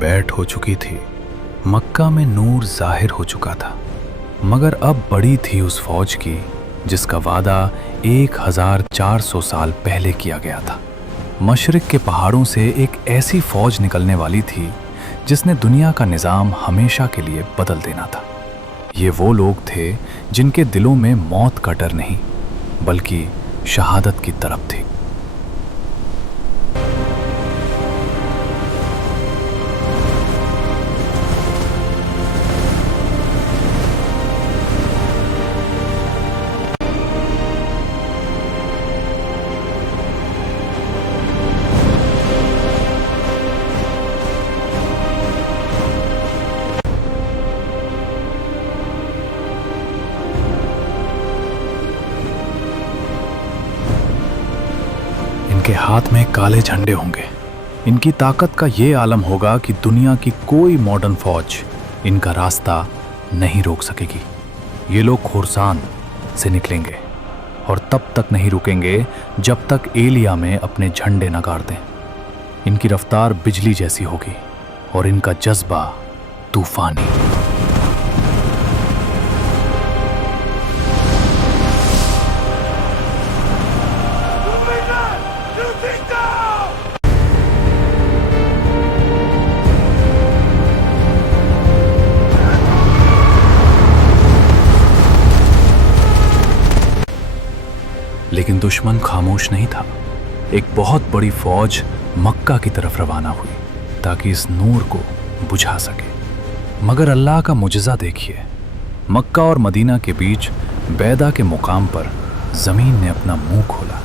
बैठ हो चुकी थी। मक्का में नूर जाहिर हो चुका था, मगर अब बड़ी थी उस फौज की जिसका वादा 1400 साल पहले किया गया था। मशरिक के पहाड़ों से एक ऐसी फौज निकलने वाली थी जिसने दुनिया का निज़ाम हमेशा के लिए बदल देना था। ये वो लोग थे जिनके दिलों में मौत का डर नहीं, बल्कि शहादत की तरफ थी। इनके हाथ में काले झंडे होंगे। इनकी ताकत का ये आलम होगा कि दुनिया की कोई मॉडर्न फौज इनका रास्ता नहीं रोक सकेगी। ये लोग खोरसान से निकलेंगे और तब तक नहीं रुकेंगे जब तक एलिया में अपने झंडे न गाड़ दें। इनकी रफ्तार बिजली जैसी होगी और इनका जज्बा तूफानी। लेकिन दुश्मन खामोश नहीं था। एक बहुत बड़ी फौज मक्का की तरफ रवाना हुई ताकि इस नूर को बुझा सके। मगर अल्लाह का मुजज़ा देखिए, मक्का और मदीना के बीच बैदा के मुकाम पर ज़मीन ने अपना मुंह खोला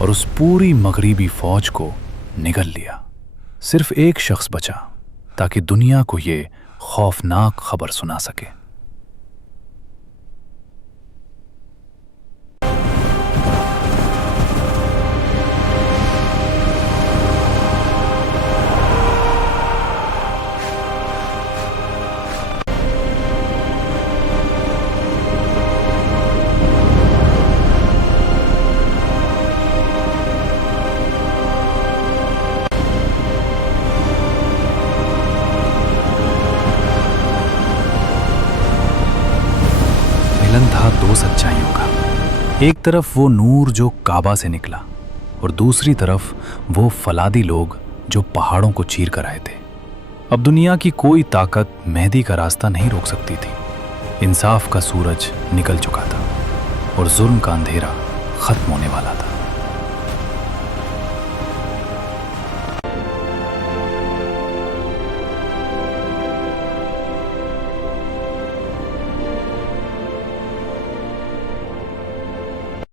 और उस पूरी मगरिबी फौज को निगल लिया। सिर्फ एक शख्स बचा ताकि दुनिया को ये खौफनाक खबर सुना सके। मिलन था दो सच्चाइयों का। एक तरफ वो नूर जो काबा से निकला और दूसरी तरफ वो फलादी लोग जो पहाड़ों को चीर कर आए थे। अब दुनिया की कोई ताकत मेहदी का रास्ता नहीं रोक सकती थी। इंसाफ का सूरज निकल चुका था और जुल्म का अंधेरा खत्म होने वाला था।